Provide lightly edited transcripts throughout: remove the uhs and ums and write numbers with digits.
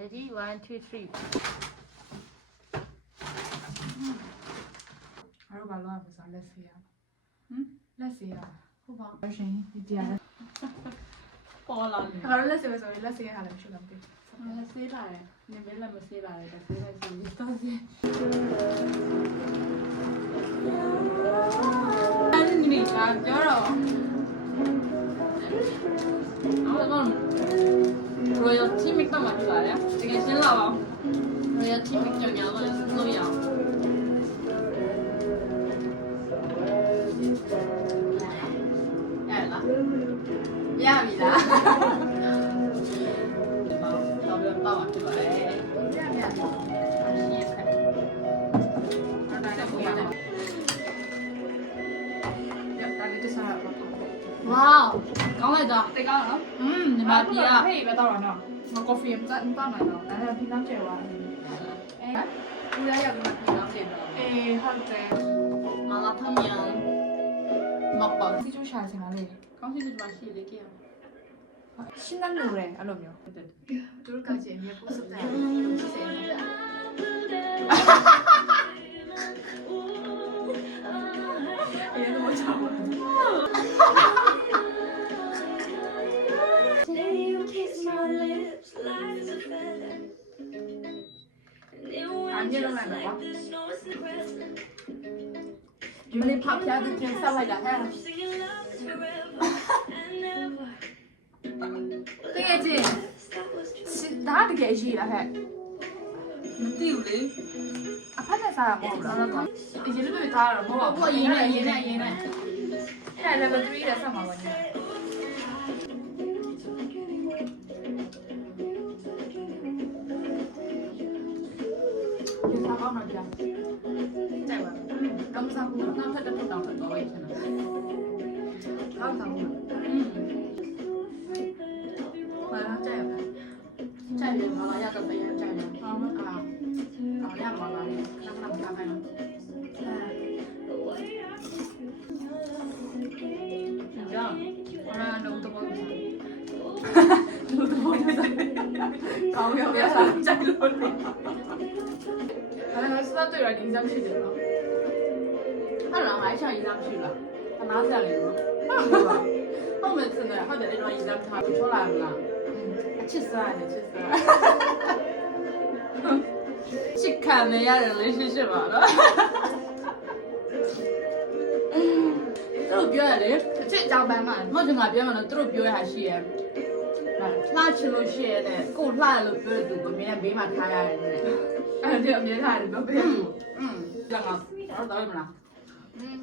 Ready? 1, 2, 3. ငါတို့ဘာလို့လဲဆိုလက်ဆေးရလက်ဆေးရဟုတ်ပါရှင်ဒီတရားလဲ ပေါ်လာတယ် ငါတို့လက်ဆေးပဲဆိုရင်လက်ဆေးရတာလည်းမရှိတော့ဘူး လက်ဆေးလာတယ်နေပဲလက်မဆေးလာတယ်လက်ဆေးလိုက်ဆိုပြီးတော့ဆေးအဲ့ဒီနေ့ကပြောတော့အော်တော့ Royal Team တော့မှပြပါတယ်တကယ်ရှင်းလာပါ Royal Team ကြောင်ညာလို့လို့ရအောင်အဲ့လားရပြီလားတော့တော့ပါဖြစ်ပါတယ်ရပြီအရှင်းခက်အဲ့ဒါလည်းပြန်တယ်ရတာလေးတစ်စားပါ ဝေါကောင်းလိုက်တာ တိတ်ကောင်းနော် ညီမပြရ ဟေးပဲတော့တော့နော်ငါကော်ဖီမတက်တော့နိုင်တော့အဲ့ဒါဖိနှောင်းကျဲသွားတယ်ဦးရရောက်ပြီးမှပြန်တော့တယ် ဟုတ်တယ် မလာထမ်းရန်မပတ် စီချိုးရှာချင်တာလေ ကောင်းစီဒီမှာရှိလေကြည့် ရှင်းတယ်လို့လေအဲ့လိုမျိုး ဟုတ်တယ် သူတို့ကကြည့်မြေပို့စတဲ့ဒီစင်အဲ့ဒါမချောင်း I'm gonna let it go. ဒီလေးဖောက်ပြတဲ့ကျန်ဆက်လိုက်တာဟဲ့ တကယ်ချင်းဒါတကယ်ရှိလားဟဲ့ မသိဘူးလေ အဖက်နဲ့စားတာမဟုတ်ဘူးလားတော့ဒီလိုပဲထားတာမဟုတ် ဟို ဘူး ကရင်းနဲ့ရင်းနဲ့ရင်းနဲ့ အဲ့ဒါ level 3တဲ့ဆက်မှာပါညဒီစားကောင်းတော့ကြာကြိုက်ပါတော့စားဘူး နောက်ထပ်တစ်ခုတောင်းထပ်တော့ပဲရှင် ကောင်းစားဘူးဘာလဲကြိုက်ရမ ကြိုက်တယ်မလားရတော့ပဲကြိုက်တယ် လားအော်ရမှာလားခဏခဏထားခိုင်းတော့ ကြောင် အာတော့တော့ကောင်းရောစားကြိုက်လို့လေအဲ့ဒါစတော့ရဒီဇမ်းရှိတယ်နော် အဲ့တော့ငါ့ချာရင်းသားမရှိလားခနာဆက်လေနော်ဟုတ်မယ်စနေဟုတ်တယ်အဲ့တော့ရင်းသားထားပြီးချောလာမလားအချစ်စားတယ်ချစ်စားချစ်ခံရရတယ်လေရှိရှိပါတော့သူတို့ပြောရလေ အချစ်ကြောင်ပန်းမှာ မဟုတ်ငါပြောမှတော့သူတို့ပြောရဟာရှိရလှချလို့ရှိရတဲ့ကိုလှရလို့ပြောတဲ့သူကိုမြင်တဲ့ဘေးမှာထားရတယ်တဲ့ အဲ့ဒါအမြဲထားတယ်ပြောပြရဘူး လက်ကတော့မလား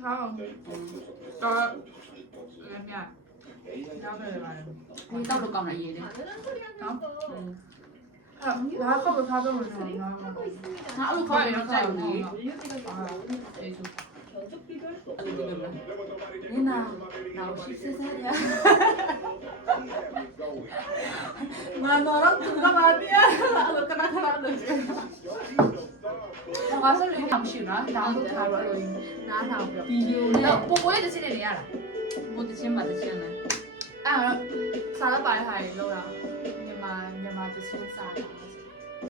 ဟောတော့လည်းမြတ်တောင်းတယ်ပါလေ ဒီတော့လို့ကောင်းတယ်ရေးလေ နော်အဲ့ဒါခေါက်ထားတော့လို့နော် ငါအဲ့လိုခေါ်ရတော့ကြိုက်ဘူးလေ အေးသူ အဲ့လိုပြောမလားနင်နာနောက်ရှိစစ်စားရမနော်တော့ကဘာပြအဲ့လိုကနခနာလို့ကျဘာဆိုလို့မရှိနော်တောင်းလို့ထားတော့လို့နားထောင်ပြော ဒီလို တော့ နဲ့ ပိုပိုရဲ့တစ်ချက်နေရတာ ဘုတ်ချင်းပါတချင်းလဲ အဲ့တော့စားတော့ပါတဲ့ဟာတွေလောက်တာမြန်မာတစ်ချက်စားတာ